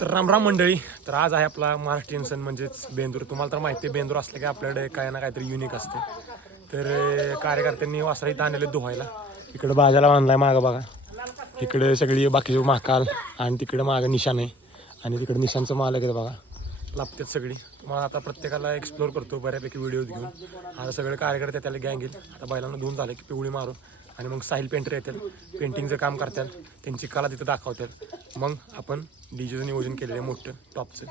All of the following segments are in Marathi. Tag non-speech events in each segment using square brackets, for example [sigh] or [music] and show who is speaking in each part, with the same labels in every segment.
Speaker 1: तर रामराम मंडळी. तर आज आहे आपला महाराष्ट्रीयन सण म्हणजेच बेंदूर. तुम्हाला तर माहिती आहे बेंदूर असलं की आपल्याकडे काय ना काहीतरी युनिक असते. तर कार्यकर्त्यांनी वासरा इथं आणलेले धुवायला. इकडे बाजाला बांधलाय मागं बघा. इकडे सगळी बाकीचे महाकाल आणि तिकडे मागं निशाण आहे आणि तिकडे निशानचं मालक आहे बघा. लाभतात सगळी. तुम्हाला आता प्रत्येकाला एक्सप्लोर करतो बऱ्यापैकी व्हिडिओ घेऊन. आता सगळे कार्यकर्ते त्याला गँग येईल आता बैलांना धुवून झालं की पिवळी मारून. आणि मग साहिल पेंटर येतात पेंटिंगचं काम करतात त्यांची कला तिथं दाखवतात मग आपण डीजेचं नियोजन केलेलं आहे मोठं टॉपचं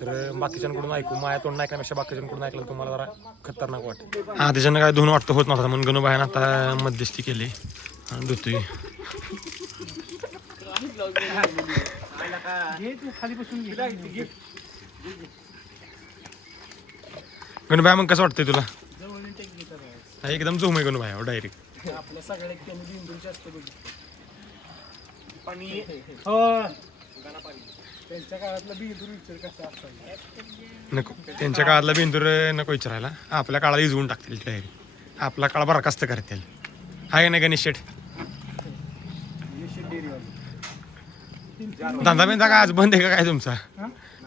Speaker 1: तर बाकीच्यांकडून ऐकू माया तोंड ऐकण्यापेक्षा बाकीच्यांकडून ऐकलं तुम्हाला जरा खतरनाक वाटतं हा त्याच्यानं काय धुवून वाटतं होत नव्हतं म्हणून गणूबाईनं आता मध्यस्थी केली. हा, धुतोय. गणूबाई मग कसं वाटतंय तुला? एकदम झोम आहे गणूबाई डायरेक्ट हो,
Speaker 2: आपल्या सगळ्या कमी बिंदूचे असते बघ. पाणी. हो. त्यांच्या काळातला बिंदू विचार कसा असतात
Speaker 1: नको. त्यांच्या काळातला बिंदूर नको विचारायला. आपल्या काळाला इजवून टाकतील डायरेक्ट आपला काळ बरखास्त करतील. आहे ना गणेश शेठ? धंदा बिंदा काय आज बंद आहे का काय तुमचा?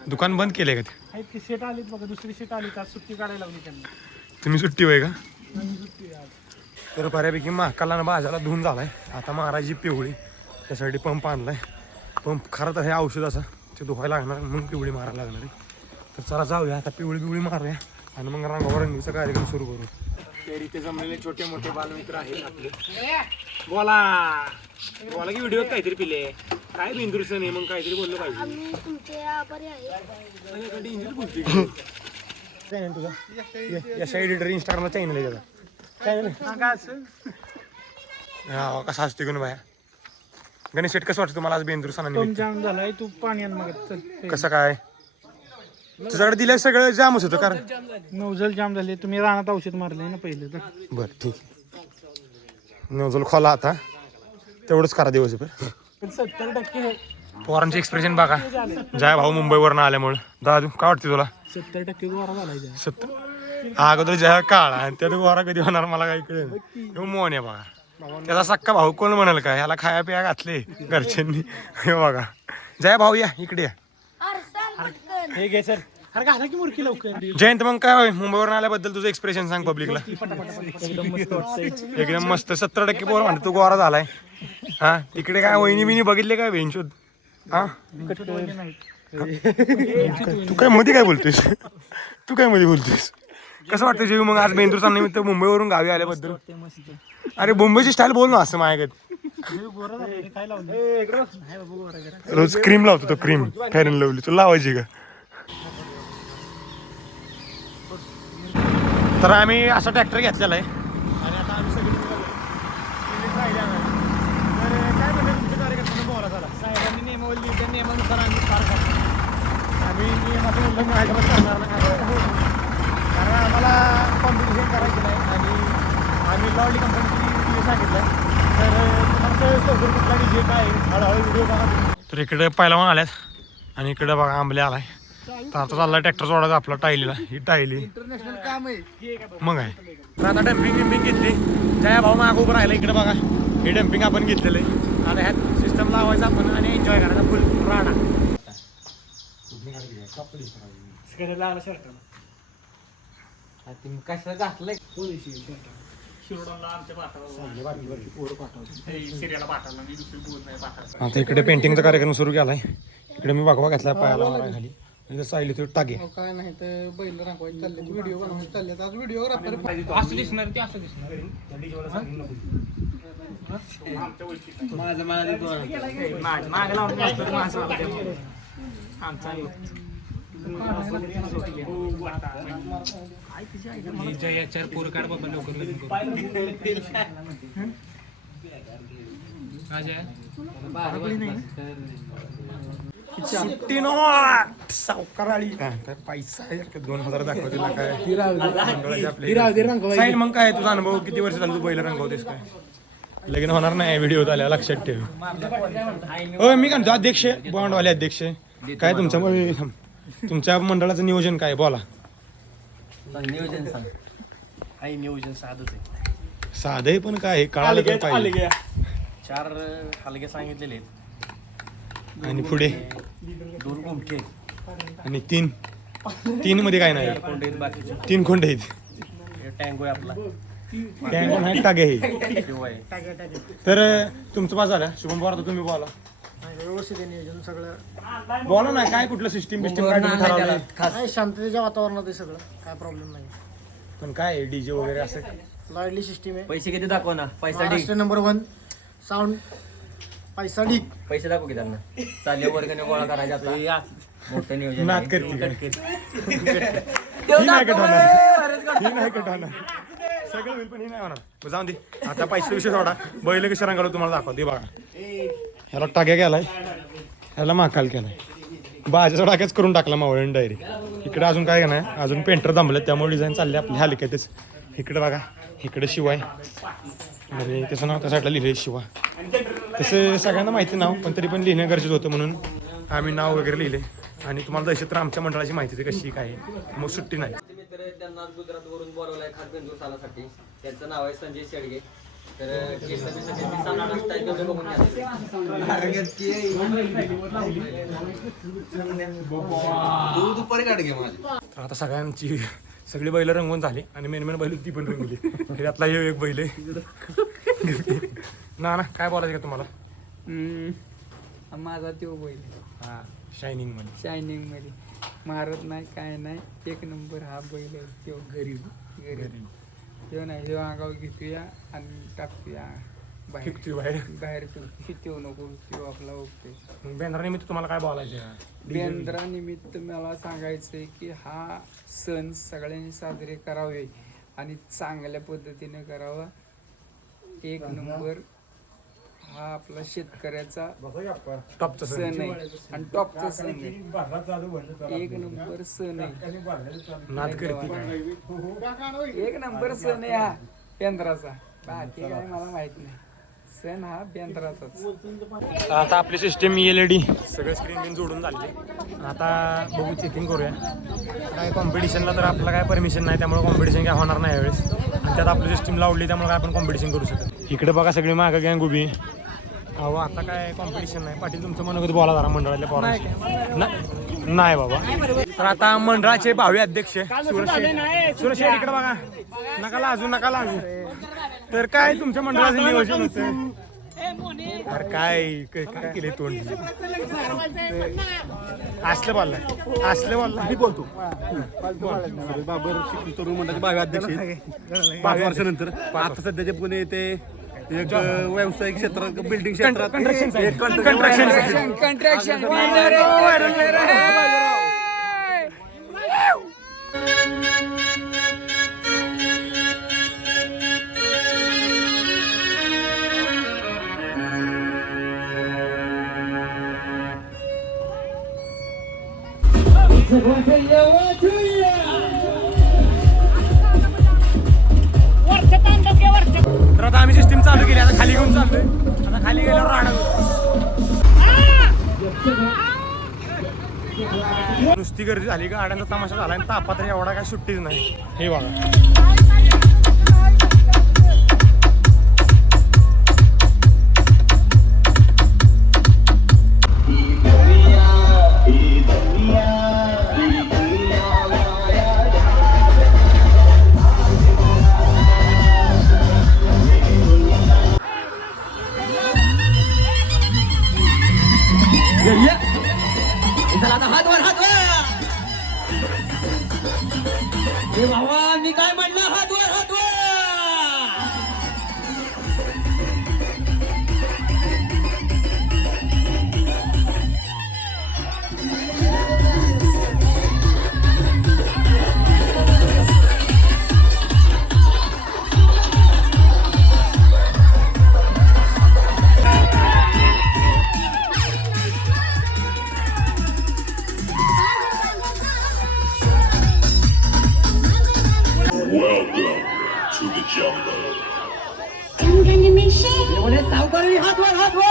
Speaker 1: दुकान बंद केलंय का ते?
Speaker 2: आहेत की सेट आलीत बघा दुसरी सेट आली आज सुट्टी काढायला लावली त्यांना.
Speaker 1: तुम्ही सुट्टी होय का?
Speaker 2: आणि सुट्टी आहे आज.
Speaker 1: तर बऱ्यापैकी महाकाला भाज्याला धुवून झालाय. आता महाराजी पिवळी त्यासाठी पंप आणलाय. पंप खरं तर हे औषध असं ते धुवायला लागणार मग पिवळी मारायला लागणार आहे. तर चला जाऊया आता पिवळी पिवळी मारूया आणि मग रंगावर रंगीचा कार्यक्रम सुरू करू. इथे जमलेले छोटे मोठे बालमित्र आहेत आपले. बोला! बोला की व्हिडिओ काहीतरी पिले. काय बिंदूर सण आहे मग काहीतरी बोललं पाहिजे.
Speaker 3: तुमचे आभारी आहे.
Speaker 1: चॅनल [laughs] तुझा. या साईड एडिटर इंस्टाग्रामला चॅनल आहे त्याचा.
Speaker 2: असं.
Speaker 1: हा कसा असते बाया? गणेश शेट कसं वाटतं तुम्हाला आज बेंदूर सणानिमित्त?
Speaker 2: जाम झालाय तू पाणी आण मग
Speaker 1: कसं काय? तुझ्याकडे दिलं सगळं जामच होतं कारण
Speaker 2: नवजल जाम झाले. तुम्ही रानात औषध मारलंय ना पहिलं तर.
Speaker 1: बरं ठीक नजल खोला आता. तेवढंच करा दिवसभर.
Speaker 2: पण सत्तर टक्के
Speaker 1: पोरांचे एक्सप्रेशन बघा. जय भाऊ मुंबईवरनं आल्यामुळे. दादू काय वाटते तुला?
Speaker 2: सत्तर टक्के गोरा झालाय. त्या.
Speaker 1: सत्तर अगोदर जय काळा आणि त्यात गोरा कधी होणार मला काही कळेल मोहन आहे बघा. त्याचा सक्का भाऊ कोण म्हणाल का? ह्याला खाया पिया घातले घरच्यांनी. हे बघा. जय भाऊ या इकडे या.
Speaker 3: अरसान पटकन
Speaker 2: हे घे सर. अरे घाला की मुरकी लवकर.
Speaker 1: जयंत मग काय मुंबईवरून आल्याबद्दल तुझं एक्सप्रेशन सांग पब्लिकला
Speaker 2: एकदम मस्त वाटतंय.
Speaker 1: एकदम मस्त. सत्तर टक्के पोर म्हणतो तू गोरा झालाय. हा? तिकडे काय वहिनी बिनी बघितले काय बेंचोद हा? तू काय मध्ये काय बोलतोयस? तू काय मध्ये बोलतोयस? कसं वाटतं जेवी? मग आज बेंदूरचा निमित्त मुंबईवरून गावी आल्याबद्दल? अरे मुंबईची स्टाईल बोल ना असं माझ्याकडे.
Speaker 2: गोरा झालाय काय लावलं नाही बाबा गोरा जरा.
Speaker 1: रोज क्रीम लावतो तो क्रीम फेअर अँड लवली तू लावायची का? तर आम्ही असा ट्रॅक्टर घेतलेला आहे. आणि आता आम्ही सगळी
Speaker 2: साहेबांनी नियमावली त्या नियमानुसार आम्ही पार करतो
Speaker 1: आम्ही नियमाचं उल्लंघन नाही. कारण आम्हाला कॉम्पिटिशन करायचं नाही. आणि आम्ही लॉली कंपनीची सांगितलं. तर तुम्हाला कुठला जे काय आहे, हळूहळू व्हिडिओ बघा तर इकडे पहिला आल्यात. आणि इकडे बघा आंबले आलाय. तर आता चालला ट्रॅक्टर सोडायचा आपला टायलीला. ही टायली.
Speaker 2: इंटरनॅशनल काम आहे.
Speaker 1: मग आहे तर आता डम्पिंग बिम्पिंग घेतली. जया भाऊ माग उभं राहिला इकडे बघा. हे डम्पिंग आपण घेतलेलं आहे. आता ह्यात सिस्टम लावायचा आपण आणि एन्जॉय करायचा. फुल
Speaker 2: लागला शर्ट
Speaker 4: कशाला घातलंय?
Speaker 2: शिरोडला आमच्या
Speaker 1: आता इकडे पेंटिंगचा कार्यक्रम सुरू केलाय. इकडे मी बघवा घेतला पायाला मारा खाली. इथे सायली तो टाके
Speaker 4: काय नाही तर बैल रांगवायचे चालले व्हिडिओ बनवायचे चालले आज व्हिडिओ
Speaker 2: असं दिसणार ते असं दिसणार?
Speaker 4: माझं मला
Speaker 2: मागे लावून पोर काढ बाबा लवकर
Speaker 1: सुट्टी नो सावकार आली पैसा दोन हजार दाखवते काय मग काय तुझा अनुभव किती वर्ष झालं तू पहिला रंगवतेस काय लग्न होणार नाही व्हिडिओ आल्या लक्षात ठेव हो मी काय अध्यक्ष बॉन्डवाले अध्यक्ष काय तुमच्यामुळे तुमच्या मंडळाचं नियोजन काय बोला.
Speaker 4: नियोजन सांग. आई नियोजन साधच आहे.
Speaker 1: साधं आहे पण काय कळालं तर पाहिजे.
Speaker 4: चार हलगे सांगितलेले आहेत.
Speaker 1: आणि पुढे?
Speaker 2: दोन घुमके
Speaker 1: आणि तीन. तीन मध्ये काय नाही.
Speaker 2: कोंडे बाकीचे.
Speaker 1: तीन खोंड आहेत.
Speaker 2: टँगो आहे आपला.
Speaker 1: टँगो नाही टागे आहे.
Speaker 2: आहे
Speaker 1: तर तुमचं पास झालं. शुभम पवार आता तुम्ही बोला.
Speaker 5: व्यवस्थित आहे नियोजन सगळं.
Speaker 1: बोला ना काय कुठलं सिस्टीम बिस्टीम काय तुम्ही ठरवलंय?
Speaker 5: काय शांततेच्या वातावरणात आहे सगळं. काय प्रॉब्लेम नाही
Speaker 1: पण काय डीजे वगैरे असं?
Speaker 5: लाडली सिस्टीम आहे.
Speaker 2: पैसे किती दाखव ना? पैसा
Speaker 5: महाराष्ट्र नंबर वन साऊंड पैसा ढीक
Speaker 2: पैसे दाखव की त्यांना. चालले वर्गने गोळा करायचा आता. मोठं नियोजन
Speaker 1: नाद
Speaker 2: आहे.
Speaker 1: करते काय? ही नाही होणार. ही नाही होणार. सगळं होईल पण ही नाही होणार. मग जाऊन दे. आता पैसे विषय सोडा. बैल कसे रंगाला तुम्हाला दाखवते बघा. ह्याला टाक्या केलाय. ह्याला माकाल केलाय. बाजाचा टाक्याच करून टाकला मावळ्याने डायरेक्ट इकडे अजून काय नाही अजून पेंटर थांबले त्यामुळे डिझाईन चालले आपल्या हलक्यातच. इकडे बघा इकडे शिवाय. अरे त्याचं नाव त्या साईडला लिहिले शिवा. तसं सगळ्यांना माहिती नाव पण तरी पण लिहिणं गरजेचं होतं म्हणून आम्ही नाव वगैरे लिहिले. आणि तुम्हाला दहशत तर आमच्या मंडळाची माहिती होती कशी काय आहे. मग सुट्टी नाही.
Speaker 2: त्यांना गुजरातवरून बोलवलं आहे खात सालासाठी त्यांचं नाव आहे संजय शेडगे. तर केसासाठी ते
Speaker 1: आता सगळ्यांची सगळी बैल रंगवून झाली आणि मेन मेन बैल ती पण रंगली त्यातला हे एक बैल ना ना काय बोलायचं का तुम्हाला?
Speaker 6: हम्म. माझा तो बैल
Speaker 1: हा
Speaker 6: शायनिंगमध्ये. शायनिंगमध्ये. मारत नाही काय नाही. एक नंबर हा बैल तो गरीब. गरीब. तो नाही तो आगाव घेतोया आणि टाकतोया बाहेर.
Speaker 1: फिरतोय बाहेर.
Speaker 6: बाहेर फिरतो तो नको तो आपला ओके
Speaker 1: मग बेंद्रानिमित्त तुम्हाला काय बोलायचं आहे?
Speaker 6: बेंद्रानिमित्त मला सांगायचंय की हा सण सगळ्यांनी साजरे करावे आणि चांगल्या पद्धतीने करावा. एक नंबर हा आपला शेतकऱ्याचा
Speaker 1: टॉपचं सण.
Speaker 6: आहे. आणि टॉपचा सण आहे. एक नंबर सण आहे.
Speaker 1: नाद करते काय
Speaker 6: एक नंबर सण आहे हा. बेंद्राचा. बाकी काय मला माहीत नाही. सण हा बेंद्राचाच.
Speaker 1: आता आपली सिस्टीम एल ई डी सगळे स्क्रीन बिन जोडून झाले. आता बघू चेकिंग करूया. काय कॉम्पिटिशनला तर आपलं काय परमिशन नाही त्यामुळे कॉम्पिटिशन काय होणार नाही यावेळेस. आणि त्यात आपली सिस्टीम लावली त्यामुळे काय आपण कॉम्पिटिशन करू शकत इकडे बघा सगळी मागं गँग उभी अहो आता काय कॉम्पिटिशन नाही. पाटील तुमचं मनोगत बोला जरा मंडळातल्या पोरांशी. ना- नाही बाबा. तर आता मंडळाचे भावी अध्यक्ष सुरेश शेठ. सुरेश शेठ इकडे बघा. नका लाजू नका लाजू तर काय तुमच्या मंडळाचं नियोजन होतं अरे काय काय काय केले तोंड? असलं बोलला. असलं बोलला. मी बोलतो.
Speaker 7: बाबर तरुण मंडळाचे भावी अध्यक्ष आहेत. [laughs] पाच वर्षानंतर. आता सध्याचे पुणे ते एक अं, व्यावसायिक क्षेत्रात बिल्डिंग क्षेत्रात एक
Speaker 1: कंट्रक्शन
Speaker 6: कंट्रॅक्शन
Speaker 1: तर नुसती गर्दी झाली का गाड्यांचा तमाशा झाला आणि तापात्र एवढा काय सुट्टीच नाही. हे बघा.
Speaker 8: 看看你
Speaker 9: 们谁？我的扫光，你好多好多。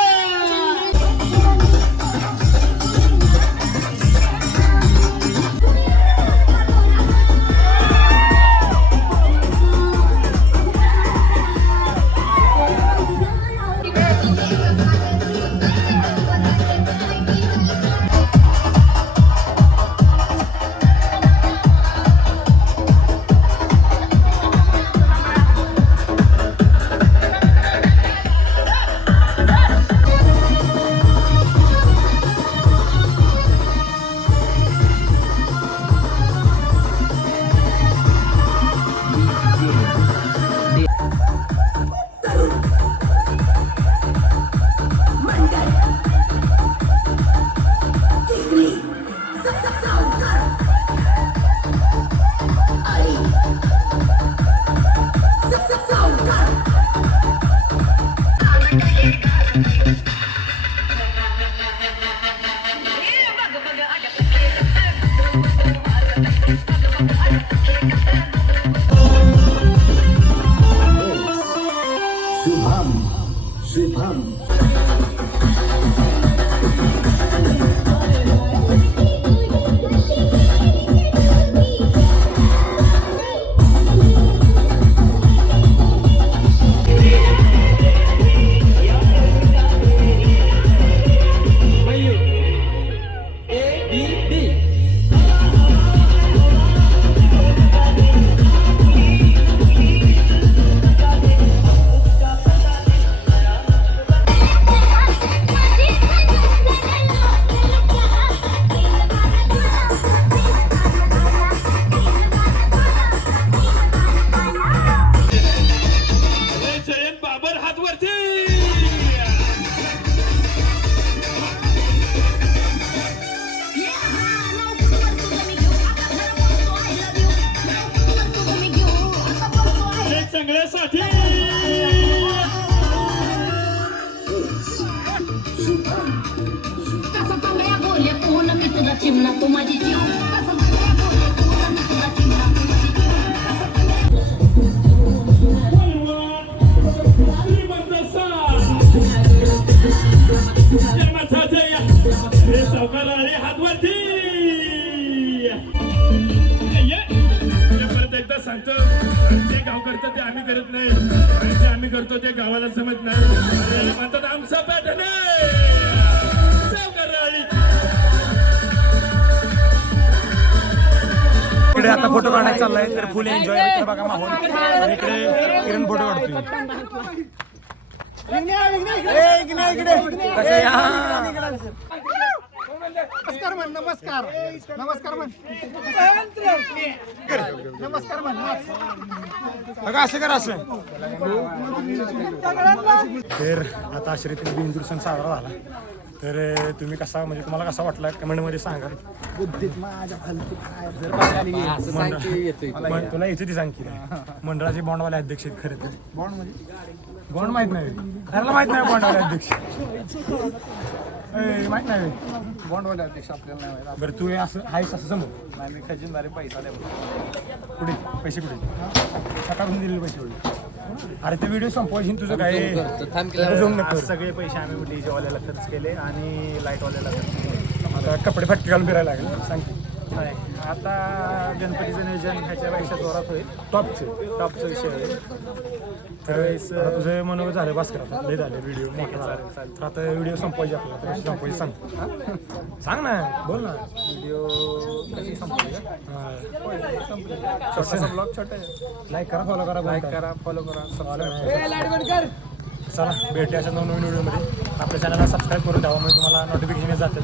Speaker 9: चांगल्या
Speaker 8: सावकार आले हात सांगतो ते गाव करतं ते आम्ही करत नाही. आणि जे आम्ही करतो ते गावाला जमत नाही. आणि म्हणतात आमचा पॅटर्न
Speaker 1: इकडे आता फोटो काढायला चाललाय तर फुल एन्जॉय इकडे बघा माहोल. आणि इकडे किरण फोटो काढतोय. कसे या?
Speaker 5: नमस्कार म्हण नमस्कार. नमस्कार म्हण. नमस्कार म्हण.
Speaker 1: बघा असं कर असं. तर आता आश्रित बिंदूर सण साजरा झाला. तर तुम्ही कसा म्हणजे तुम्हाला कसा वाटला कमेंटमध्ये सांगा. तुला यायची ती सांग की मंडळाचे बॉन्डवाले अध्यक्ष आहेत खरे तर.
Speaker 5: बॉन्ड म्हणजे?
Speaker 1: बॉन्ड माहीत नाही. त्याला माहीत नाही बॉन्डवाले अध्यक्ष. माहीत नाही.
Speaker 5: बॉन्डवाले अध्यक्ष आपल्याला नाही माहीत.
Speaker 1: बरं तू हे असं आहेस असं समज
Speaker 5: नाही मी खजिनदारी पैसा द्या
Speaker 1: कुठे? पैसे कुठे? सकाळून दिलेले पैसे कुठे? अरे ते व्हिडिओ संपवायची तुझं काय? झोम नको.
Speaker 5: आज सगळे पैसे आम्ही डीजेवाल्याला खर्च केले आणि लाईटवाल्याला खर्च केले.
Speaker 1: आता कपडे फटके घालून फिरायला लागेल. सांग की.
Speaker 5: नाही आता गणपतीचं नियोजन ह्याच्यापेक्षा जोरात होईल.
Speaker 1: टॉपचे.
Speaker 5: टॉपचा विषय होईल.
Speaker 1: तर आता तुझं मनोगत झालं बस करा लय झाले व्हिडिओ मोठा झाला. तर आता व्हिडिओ संपवायचे आपल्याला. तर संपवायची सांग. सांग ना. बोल ना.
Speaker 5: व्हिडिओ कशी संपली
Speaker 1: छोटासा
Speaker 5: ब्लॉग छोटा आहे.
Speaker 1: लाईक करा फॉलो करा
Speaker 5: लाईक करा फॉलो करा सबस्क्राईब
Speaker 1: चला भेटूया अशा नवीन व्हिडिओमध्ये आपल्या चॅनलला सबस्क्राईब करून द्यावा म्हणजे तुम्हाला नोटिफिकेशन जातील.